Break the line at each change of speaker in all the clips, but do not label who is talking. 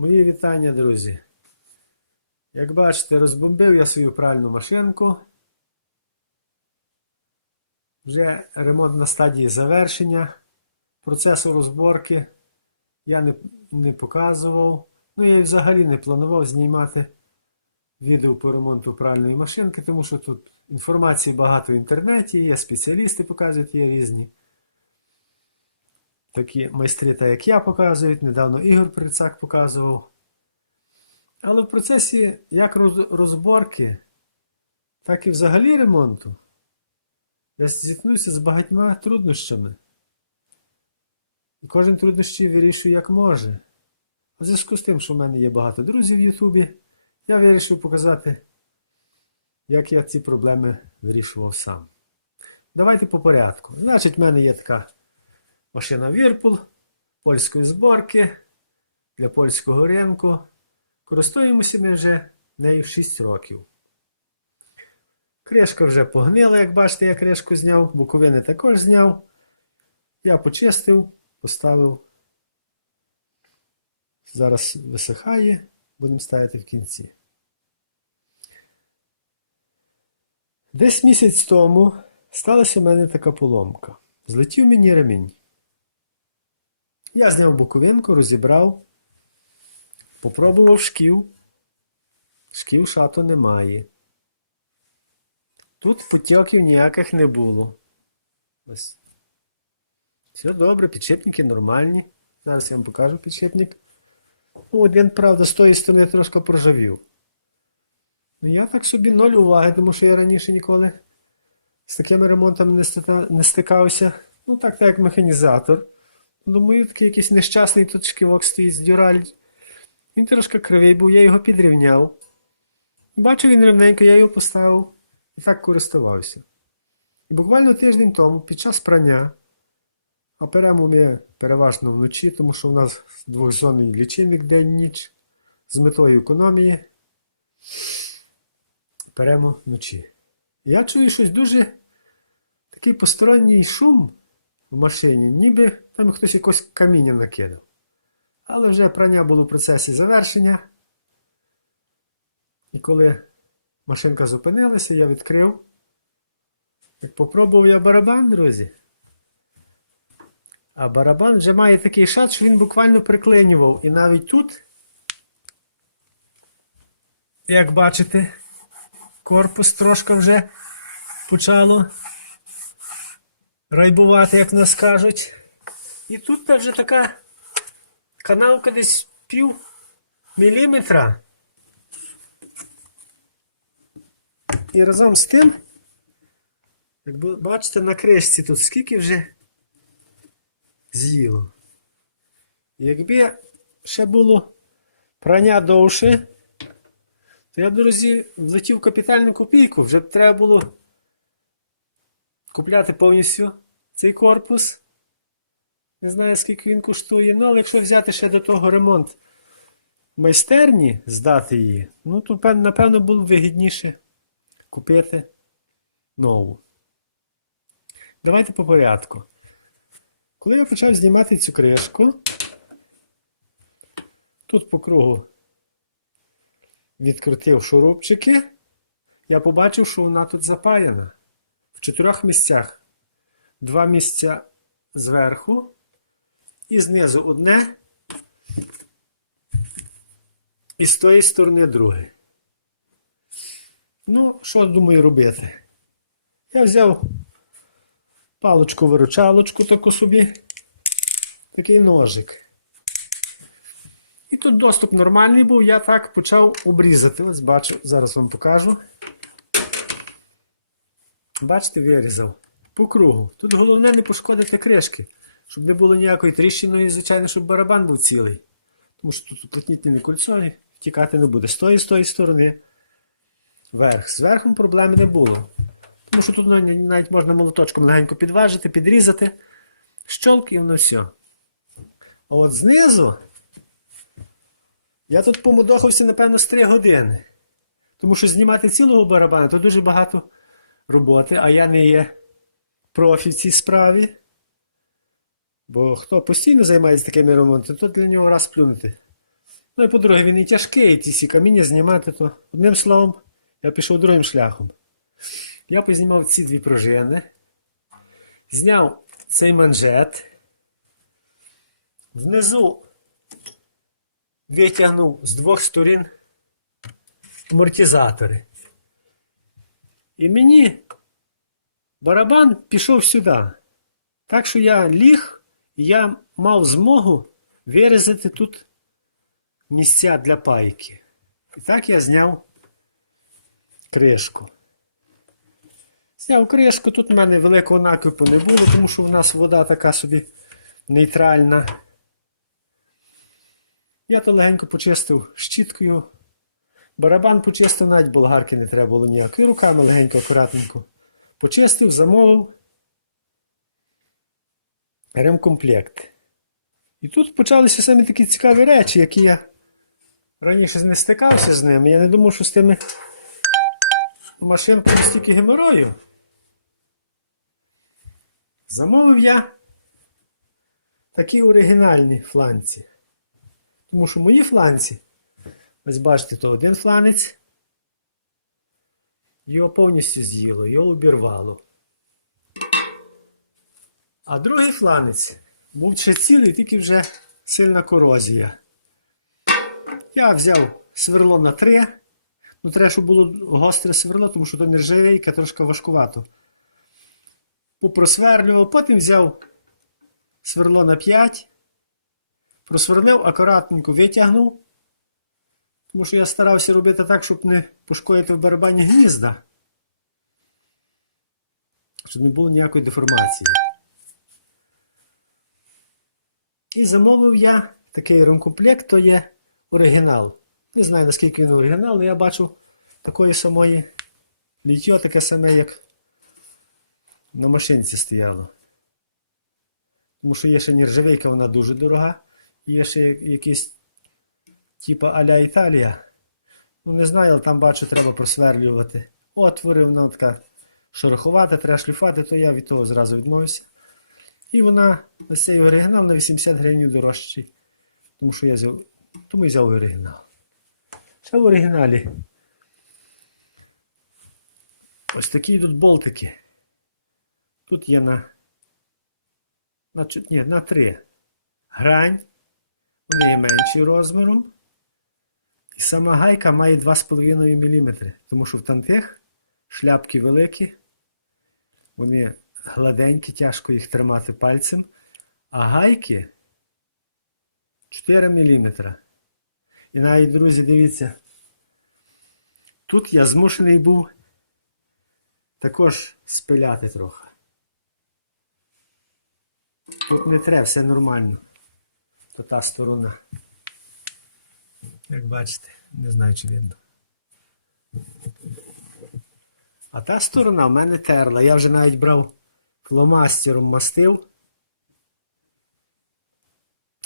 Мої вітання, друзі. Як бачите, розбомбив я свою пральну машинку. Вже ремонт на стадії завершення. Процесу розборки я не, не показував. Ну, я і взагалі не планував знімати відео по ремонту пральної машинки, тому що тут інформації багато в інтернеті, є спеціалісти показують, є різні. Такі майстри, так як я показують, недавно Ігор Прицак показував. Але в процесі як розборки, так і взагалі ремонту, я зіткнувся з багатьма труднощами. І кожен труднощі вирішує як може. А в зв'язку з тим, що в мене є багато друзів в Ютубі, я вирішив показати, як я ці проблеми вирішував сам. Давайте по порядку. Значить, в мене є така машина Whirlpool польської зборки для польського ринку. Користуємося ми вже нею 6 років. Кришка вже погнила, як бачите, я кришку зняв, боковини також зняв. Я почистив, поставив. Зараз висихає, будемо ставити в кінці. Десь місяць тому сталася у мене така поломка. Злетів мені ремінь. Я зняв боковинку, розібрав, попробував шків. Шків шату немає. Тут потьоків ніяких не було. Ось. Все добре, підшипники нормальні. Зараз я вам покажу підшипник. Ну, один, правда, з тої сторони трошки проржавів. Ну, я так собі ноль уваги, тому що я раніше ніколи з такими ремонтами не стикався. Ну, так, так як механізатор. Думаю, такий якийсь нещасний тут шківок стоїть з дюраль. Він трошки кривий був, я його підрівняв. Бачу, він рівненько, я його поставив і так користувався. І буквально тиждень тому, під час прання, а перемо ми переважно вночі, тому що в нас двохзонний лічильник день-ніч з метою економії. Перемо вночі. Я чую щось дуже такий посторонній шум в машині, ніби там хтось якось каміння накидав. Але вже прання було в процесі завершення. І коли машинка зупинилася, я відкрив. Як попробував я барабан, друзі. А барабан вже має такий шат, що він буквально приклинював. І навіть тут, як бачите, корпус трошки вже почало райбувати, як нас кажуть. І тут вже така канавка десь пів міліметра. І разом з тим, як бачите, на кришці тут скільки вже з'їло. Якби ще було прання довше, то я друзі, влетів капітальну копійку. Вже б треба було купляти повністю цей корпус. Не знаю, скільки він коштує. Ну, але якщо взяти ще до того ремонт майстерні, здати її, ну, то напевно було б вигідніше купити нову. Давайте по порядку. Коли я почав знімати цю кришку, тут по кругу відкрутив шурупчики, я побачив, що вона тут запаяна в чотирьох місцях. Два місця зверху і знизу одне, і з тої сторони друге. Ну, що думаю робити? Я взяв паличку-виручалочку таку собі, такий ножик. І тут доступ нормальний був, я так почав обрізати. Ось бачу, зараз вам покажу. Бачите, вирізав по кругу. Тут головне не пошкодити кришки, щоб не було ніякої тріщини, і, звичайно, щоб барабан був цілий. Тому що тут уплотнітельне кольцо тікати не буде. З тої, з тої сторони верх. З верхом проблеми не було. Тому що тут навіть можна молоточком легенько підважити, підрізати, щолк і воно все. А от знизу я тут помудохався, напевно, з 3 години. Тому що знімати цілого барабана то дуже багато роботи, а я не є профі в цій справі. Бо хто постійно займається такими ремонтами, то для нього раз плюнути. Ну і по-друге, він і тяжкий, і ці всі каміння знімати, то одним словом, я пішов другим шляхом. Я познімав ці дві пружини, зняв цей манжет, внизу витягнув з двох сторін амортизатори. І мені барабан пішов сюди. Так що я ліг, і я мав змогу вирізати тут місця для пайки. І так я зняв кришку. Зняв кришку, тут в мене великого накипу не було, тому що в нас вода така собі нейтральна. Я то легенько почистив щіткою. Барабан почистив, навіть болгарки не треба було ніякої. Руками легенько, акуратненько. Почистив, замовив ремкомплект. І тут почалися саме такі цікаві речі, які я раніше не стикався з ними. Я не думав, що з тими машинками стільки геморою. Замовив я такі оригінальні фланці. Тому що мої фланці, ось бачите, то один фланець, його повністю з'їло, його обірвало. А другий фланець був ще цілий, тільки вже сильна корозія. Я взяв сверло на 3. Ну, треба, щоб було гостре сверло, тому що то нержавейка трошки важкувато. Попросверлював, потім взяв сверло на 5. Просверлив, акуратненько витягнув. Тому що я старався робити так, щоб не пошкодити в барабані гнізда. Щоб не було ніякої деформації. І замовив я такий ремкомплект, то є оригінал. Не знаю, наскільки він оригінал, але я бачу такої самої літьо, таке саме, як на машинці стояло. Тому що є ще нержавейка, вона дуже дорога. І є ще якийсь типа Аля Італія. Ну, не знаю, але там бачу, треба просверлювати. Отвори, вона така шероховата, треба шліфати, то я від того зразу відмовився. І вона, ось цей оригінал на 80 гривень дорожчий. Тому що я взяв, тому і взяв оригінал. Ще в оригіналі. Ось такі тут болтики. Тут є на. на ні, на 3 грань. Вони є менші розміром. І сама гайка має 2,5 мм. Тому що в тантих шляпки великі. Вони гладенькі, тяжко їх тримати пальцем. А гайки 4 мм. І навіть, друзі, дивіться. Тут я змушений був також спиляти трохи. Тут не треба, все нормально. То та сторона. Як бачите, не знаю, чи видно. А та сторона в мене терла. Я вже навіть брав фломастером мастив,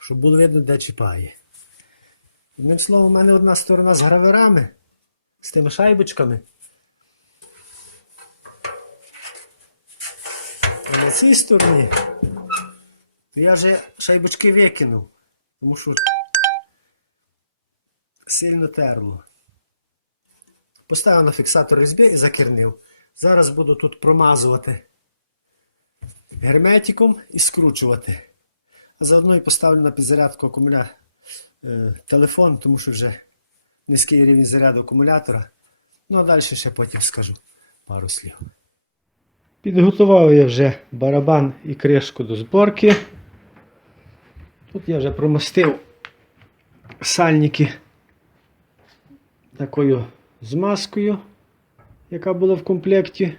щоб було видно, де чіпає. Одним словом, у мене одна сторона з граверами, з тими шайбочками. А на цій стороні то я вже шайбочки викинув, тому що сильно терло. Поставив на фіксатор різьби і закернив. Зараз буду тут промазувати герметиком і скручувати. А заодно і поставлю на підзарядку акумуля... е, телефон, тому що вже низький рівень заряду акумулятора. Ну а далі ще потім скажу пару слів. Підготував я вже барабан і кришку до зборки. Тут я вже промастив сальники такою змазкою, яка була в комплекті.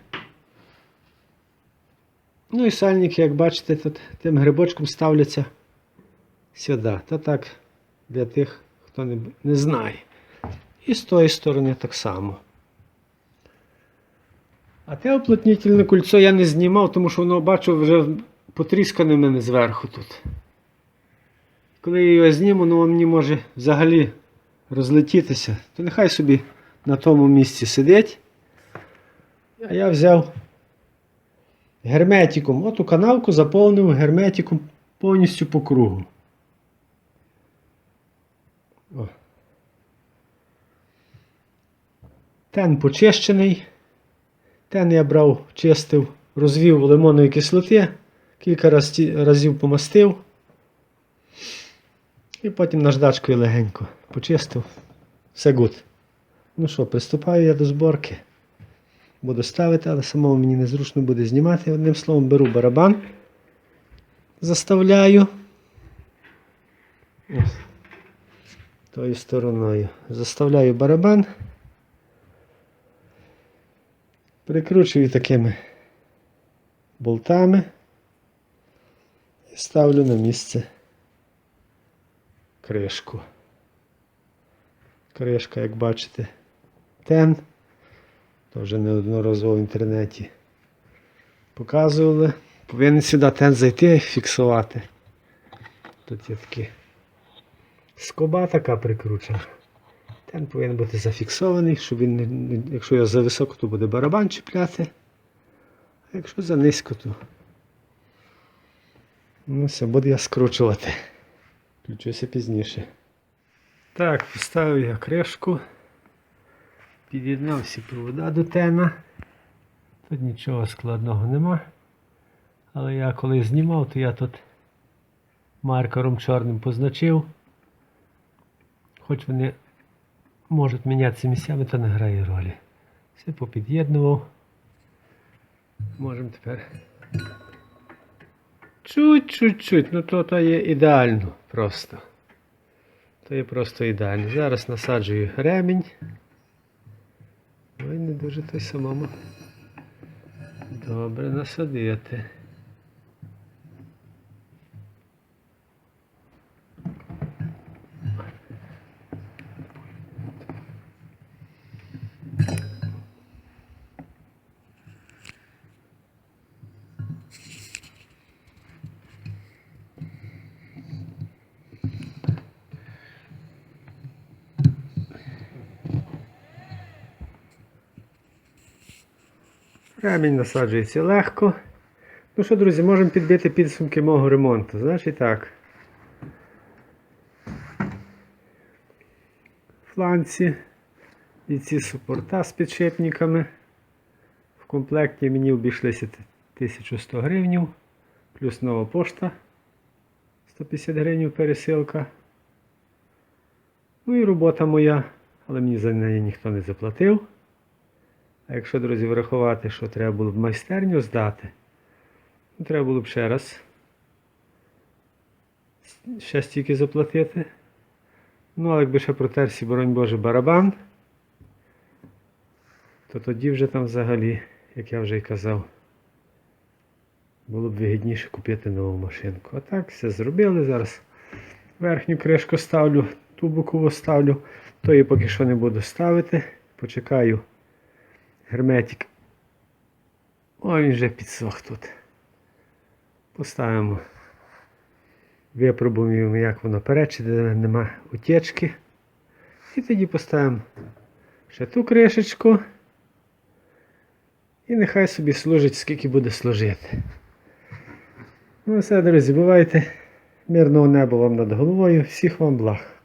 Ну і сальники, як бачите, тут тим грибочком ставляться сюди. Та так для тих, хто не, не знає. І з тої сторони так само. А те оплотнітельне кольцо я не знімав, тому що воно бачу вже потріскане в мене зверху тут. Коли я його зніму, воно мені може взагалі розлетітися, то нехай собі на тому місці сидить. А я взяв герметиком. Ось у каналку заповнив герметиком повністю по кругу. О. Тен почищений. Тен я брав, чистив, розвів лимонної кислоти, кілька разів помастив. І потім наждачкою легенько почистив. Все гуд. Ну що, приступаю я до зборки. Буду ставити, але самому мені незручно буде знімати. Одним словом, беру барабан, заставляю. Ось. Тою стороною. Заставляю барабан. Прикручую такими болтами і ставлю на місце кришку. Кришка, як бачите, тен. То вже неодноразово в інтернеті показували. Повинен сюди тен зайти фіксувати. Тут є такі скоба така прикручена. Тен повинен бути зафіксований, щоб він якщо його за високо, то буде барабан чіпляти. А якщо за низько, то ну все, буду я скручувати. Включуся пізніше. Так, поставив я кришку. Під'єднав всі провода до тена. Тут нічого складного нема. Але я коли знімав, то я тут маркером чорним позначив. Хоч вони можуть мінятися місцями, то не грає ролі. Все попід'єднував. Можемо тепер. Чуть-чуть-чуть, ну то, то є ідеально просто. То є просто ідеально. Зараз насаджую ремінь. Ой, не дуже той самому. Добре насадити. Ремінь насаджується легко. Ну що, друзі, можемо підбити підсумки мого ремонту. Значить так. Фланці і ці супорта з підшипниками. В комплекті мені обійшлися 1100 гривень, плюс нова пошта 150 гривень пересилка. Ну і робота моя, але мені за неї ніхто не заплатив. А якщо, друзі, врахувати, що треба було б майстерню здати, то треба було б ще раз ще стільки заплатити. Ну, але якби ще протерся, боронь Боже, барабан, то тоді вже там взагалі, як я вже й казав, було б вигідніше купити нову машинку. А так, все зробили. Зараз верхню кришку ставлю, ту бокову ставлю, тої поки що не буду ставити. Почекаю герметик. О, він вже підсох тут. Поставимо. Випробуємо, як воно перечить, де нема утечки. І тоді поставимо ще ту кришечку. І нехай собі служить, скільки буде служити. Ну все, друзі, бувайте. Мирного неба вам над головою. Всіх вам благ.